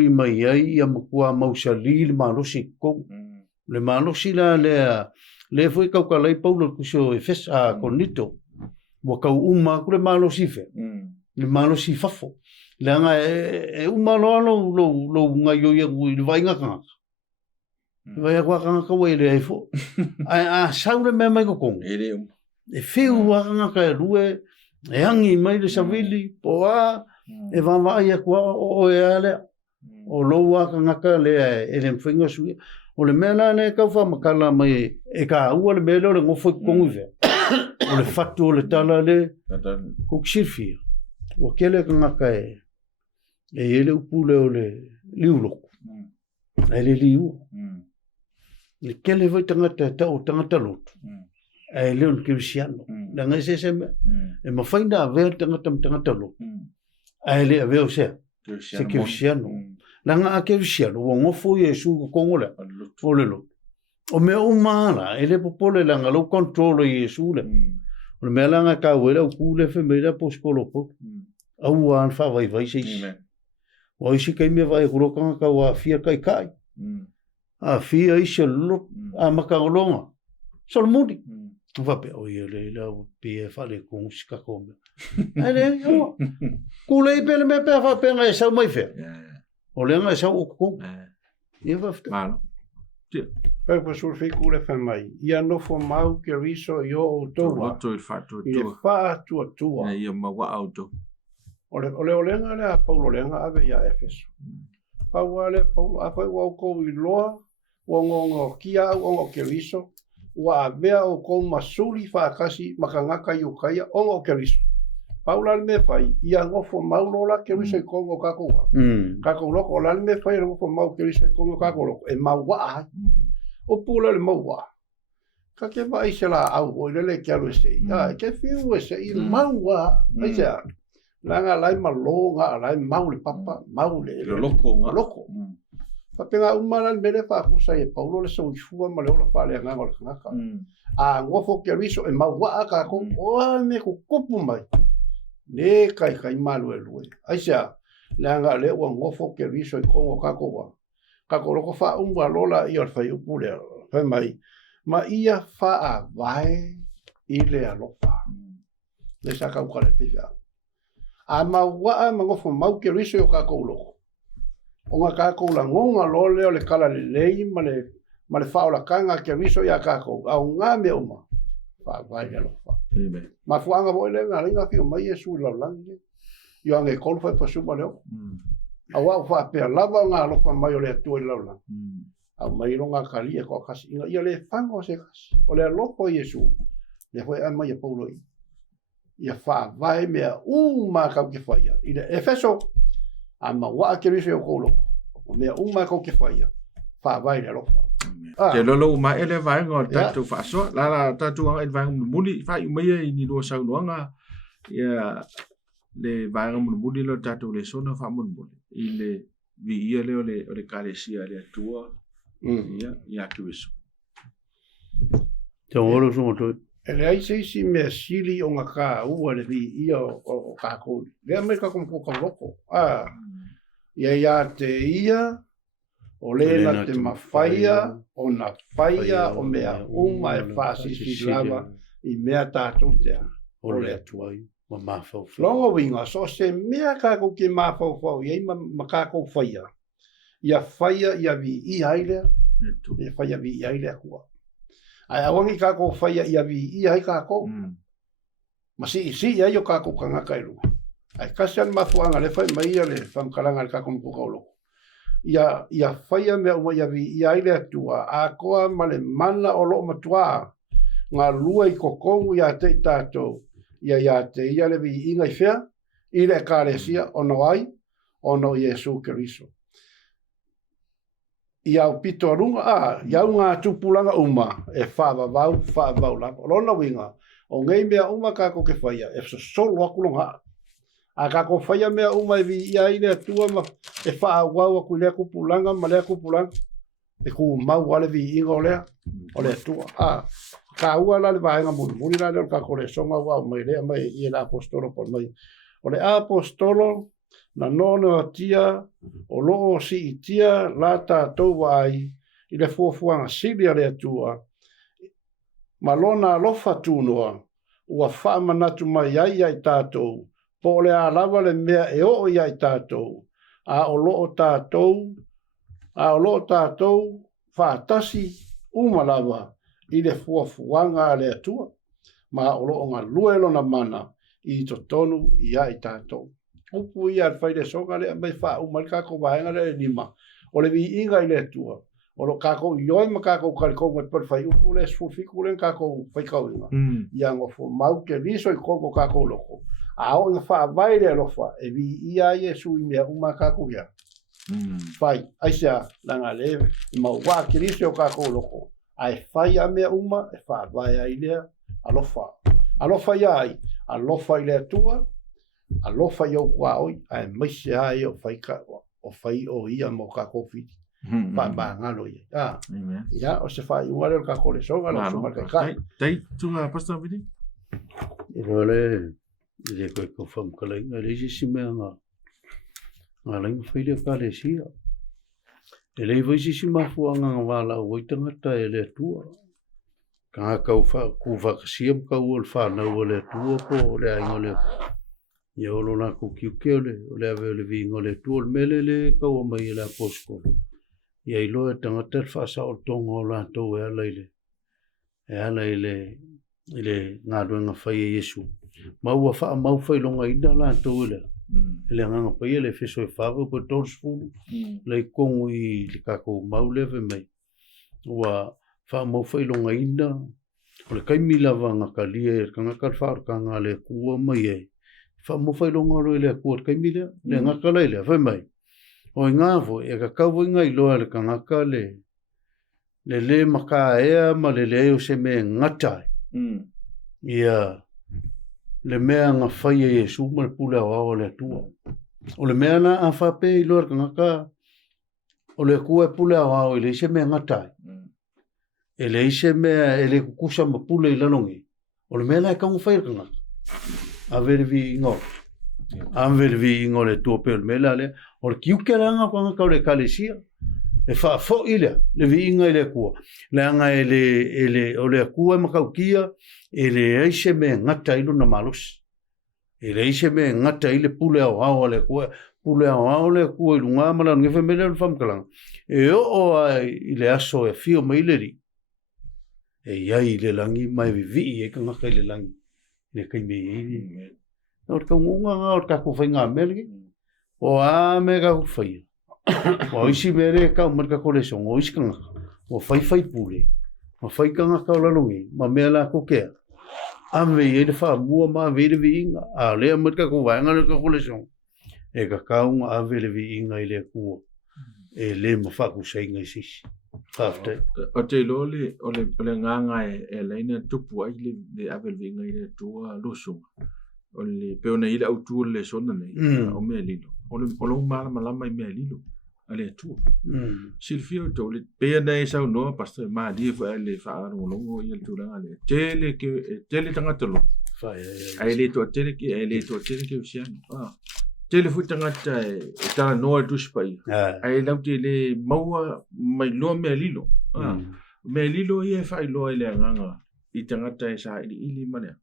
mai ai ia makua mausali le malosi ko le malosi la le foi kaukalai paulo kuso e fesa konito wa kau uma ku le malosi fe le malosi fafo le anga e uma lo ngai yo ia ku vai ngaka vai agua kanga kawe le aifo a saure me mai ko kong e feu wa kanga ka rue e angi mai le savili po a e va vai akua o e ale o lo wa kanga ka le e le finga su o le mela ne ka fa makala mai e ka ua le melo le ngofo kongu ve o le fatu le tala le ko ksirfi o kele kanga ka e ele upule o le liulo ele liu le kele vai tangata o tangata lotu e leon kirisiano la ngai se e mafaina ve tangata lotu e le ave o se kirisiano la nga kirisiano o ngofo yesu ko kongola o le lo o me o mala ele popole la nga lo control yesu le o me la nga ka wela o kule fe me la poskolo po au an fa vai se o isi kai me vai ko ka wa fia kai a fia isi lo a makarolonga sol mudi va pe o ile la pe fa le con ska come ale yo kule pe me pe fa pe ngai sa mai fe o le ngai sa o ko ia va fte malo pe po sul fi kule fa mai ia no fo mau ke riso yo o to wa to il fatto to fa tu ia ma wa auto ole ngale paulo le nga ave ia efeso paulo a foi o ko i loa o ngongo kia o ke riso wa vea o ko masuli fa kasi makangaka yu kaya o ke riso paulo me fai ia ngofo maulo la ke riso ko ngo kako lo ko la me fai ngofo mau ke riso ko ngo kako e mawa o pulo le mawa ka ke vai se la au o le ke alo se ya ke fiu se i mawa ai langa lai malonga lai maule papa maule loko papenga umala mele fa kusa e paulo le so ifua male ola fa le nganga ngaka a ngofo ke riso e mawa ka ko o me ko kopu mai ne kai malu e lui aisa langa le o ngofo ke riso e kongo ka ko loko fa lola i or fa u pule fa mai ma ia fa a vai ile alofa le saka u kale fia a maua mangofo mau ke riso o kako loko o nga kako la ngonga lole o le kala le lei ma le faola kanga ke riso ya kako au nga me uma fa vai lo fa ma fuanga vo le nga ringa fi mai yesu la lange yo anga kol fa pa suma leo a wa fa pe lava nga lo fa mai o le tu la la a mai lo nga kali e ko kasi ia le fango se kasi o le loko yesu le foi a mai paulo ia fa vai mea uma ka ke faia ida efeso ama wa ke riso ko lo mea uma ka ke faia fa vai le lofa ke lo ma ele vai ngol tatu fa so la tatu ang vai muli fa mai ni do sa nga ia le vai muli lo tatu le so na fa muli ile vi ia le kalesia le tua ia ke riso te oro so to ele ai sei si me sili o nga ka ua le vi ia o ka ko le me ka ko ka loko ia te ia o le na te mafaia o na faia o mea uma e fasi si lava i mea tātou te o le atuai ma mafau longo winga so se mea ka ko ki mafau fau ia ma ka ko faia ia faia ia vi i aile ia faia vi i aile kua ai awangi ka ko faia ia vi ia ai ka ko ma si ia yo ka ko kanga kai lu ai kasian mafuanga le fai mai le fam kalanga ka ko ko lo ia whaia mea uma ia vi ia ile atua, a koa male mana o loo matua, ngā lua I kokongu ia te I tātou, ia te ia le vi inga I whea, I le kāresia ono ai, ono Iesu Keriso. Ia o pito arunga, iau ngā tupulanga uma, e whaavavau lako, rona winga, o ngei mea uma kako ke whaia, e solo akulonga, a kako whaia mea uma vi ia ile atua ma e whaawau aku lea kupulanga ma lea kupulanga e ku mau wale vi inga o lea atua ka ua la le vaenga muni la le kako le songa wau mai lea mai I le apostolo por mai o le apostolo na nono atia o loo si itia la tātou ai I le fuafuanga silia le atua ma lona alofa tūnoa ua whaamanatu mai ai tātou po le alawa le mea e o ia I tātou, a o loo tātou, whaatasi umalawa I le fuafuanga le atua, ma o loo ngā luelo na mana I to tonu ia I tātou. Upu ia al whaile songa le mai wha umari kako vahenga le lima, o le vi inga I le atua, o lo kako ioi ma kako karikonga I per whai upu le sfufiku le kako whaikau inga, ia ngofo mau ke liso I kongo kako loko. Ao nga wha vai le alofa e vi ia Iesu I mea uma kako ia. Whai, aisea langa lewe, I mau wā kirisi o kako loko. Ai whai a mea uma e wha vai ai lea alofa. Alofa ia ai, alofa I le atua, alofa I au kua oi, ai maise ai o whai o ia mo kako fiti. Wha ngalo ia. Ia, o se whai ungare o kako le songa, lo suma kai kai. Tei, tunga Pastor Vidi? Role. Ile koe ko whamkalainga, le si mea ngā lainga whaile kālesia. E lei vaisi si mafuanga ngā wāla o waitangata e le atua. Ka ngā kau ku whakasiam kau o le whanau o le atua po o le ainga le. Ia olo nā ko kiuke o le ave o le vinga o le atua o le mele le kau o mai e le aposkolo. Ia ilo e tangata le whaasa o tonga o lātou e ala ile. E ala ile ngā duenga whai e Iesu. Mau wha mau whai longa ina la tau ele. Ele nganga pai ele wheso e whawa po tors fulu. Lei kongu I le kako mau lewe mai. Ua wha mau whai longa ina. O le kaimi lava ngaka lia e ka ngaka whaar ka ngā le kua mai e. Wha mau whai longa roi le kua kaimi lea. Le ngaka lai lea whai mai. O I ngāvo e ka kawo I ngai loa le ka ngaka le maka ea ma le leo se me ngatai. Ia le mea ngā whai e Iesu ma le pule au au le atua. O le mea na a whape I loa ka ngaka o le kua e pule au au I le ise mea ngatai. E le ise mea e le kukusa ma pule I lanongi. O le mea na e kaungu whai ka ngaka. A vere vi ingo. A vere vi ingo le tua pe o le mea le. O le kiuke ranga kwa ngaka o le kalesia. E wha fo ilea, le vi inga I le kua. Le anga o le kua e makaukia, e le eise me ngata ilu na malusi. E le eise me ngata I le pule au au le kua, pule au au le kua ilu ngā mala ngefe mele le whamkalanga. E o ai I le aso e fio mai le ri. E iai I le langi mai vi e ka ngaka I le langi. Le kai me I. O te kaungunga ngā o te kako whai ngā melgi. O a me kako whai. O isi mere ka umarika kore song, o isi ka ngaka, o whai pule, o whai ka ngaka o lalongi, ma mea la kokea. Ame I le wha mua ma vele vi inga, a lea umarika ko waenga le ka kore song. E ka kaunga a vele vi inga I le kua, e le ma whaku sainga I sisi. Whafte. O te lo o le nganga e leina tupu ai le avel vi inga I le tua losunga. O le peona I le autua le sona nei, o mea lilo. O lo malama I mea lilo. Ale tu. Silvio to le pe na esa no pastor ma di fa le fa no longo I tu la ale. Tele tanga tolo. Fa ai le to tele ke usian. Tele fu tanga ta no tu spai. Ai la tele maua mai lo me lilo. Me lilo I fa lo ile nganga. I tanga ta esa ili mane.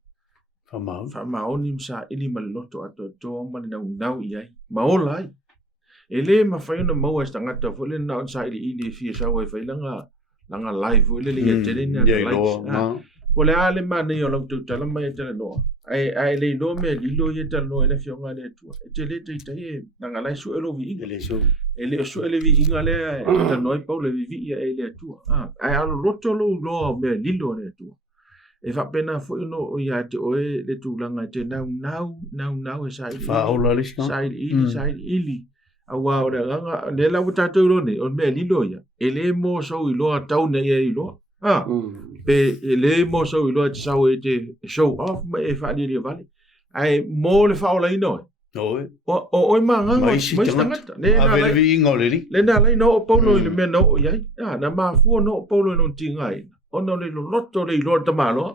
Fa ma oni sa ili maloto ato to mane na I maolai. Ele ma fai na mau esta ngata fole na on sai I fia sa wai fai langa live ele le tele na live o le ale mana yo lau tu tala mai tala no ai le no me lilo ye tala no ele fionga le tu e te le te tai na ngala su elo vi ele so ele su ele vi inga le ta no pa le vi ia ele tu ai alo roto lo no me lilo le tu e fa pena fo no o ia te o le tu langa te nau e sai fa ola lisno sai ili awa o le langa le la uta tu lo ne o me lilo ia ele mo so i lo tau ne ia i lo pe le mo so i lo te sa o te show off me e fa di vale ai mo le fa ola ino o ma nga mai tangata le na le vi ngole le na le no polo le me no ia na ma fu no polo no tinga ai ono le lotto le lo ta malo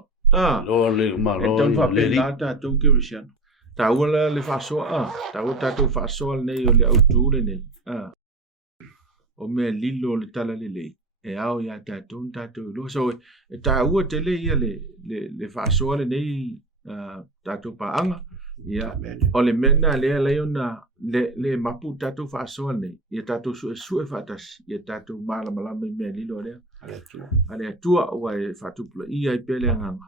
lo le malo então fa pe la ta tu ke risian ta wala le fa so ta ta tu fa so le o le autu le ne o me lilo le tala le e au ya ta tu lo so ta u te le ia le fa so le nei ta tu pa anga ia o le mena le ona le mapu ta tu fa so le ia ta tu su e fa tas ia ta tu mala me lilo le ale tua o e fa tu ia i pele anga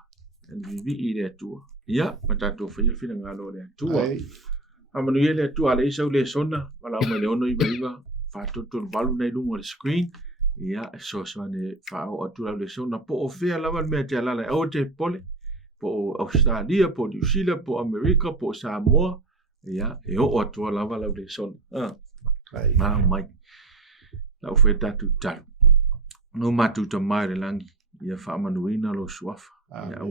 vi i le tua ia mata tu fina ngalo le tua amanu ile tua le iso le sona wala me le ono i baiva fa tu balu nei lungo le screen ia so ne fa o tu le sona po o fea lava me te ala o te pole po Australia po New Zealand po America po Samoa ia e o tu lava le sona mai la oferta tu tal no matu to mai le langi ia fa manuina lo suafa ia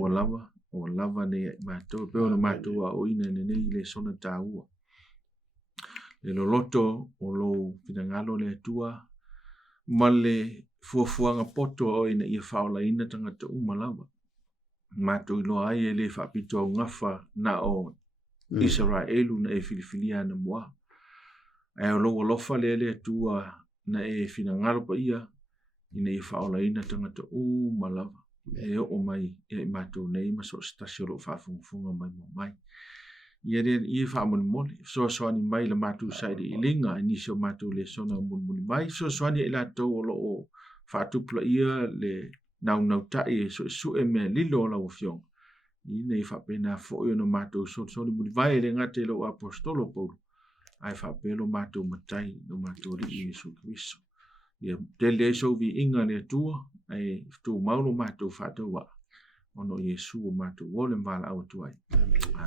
o lava ne mato pe o matu o ina ne le sona taua le loto o lo pinangalo le tua male fuafuanga poto o ina ia faola ina tangata umalawa matu lo ai le fa pito ngafa na o Israelu na e Filifilia na moa ai o lo fa le tua na e finangalo pa ia ina ia faola ina tangata umalawa e o mai e matu nei maso stasio lo fa funga mai ia fa mon so ani mai le matu sai de ilinga ni so matu le sona mon mai so ani la to lo fa tu pla ia le nau ta e so e me lilo la ofiong ni nei fa pena fo yo no matu so ni mon vai le ngate lo apostolo Paulo ai fa pelo matu matai no matu le Yesu Cristo ia tele so vi inga le tua ai tu mau no matu fa to wa ono Yesu matu wole vala au tuai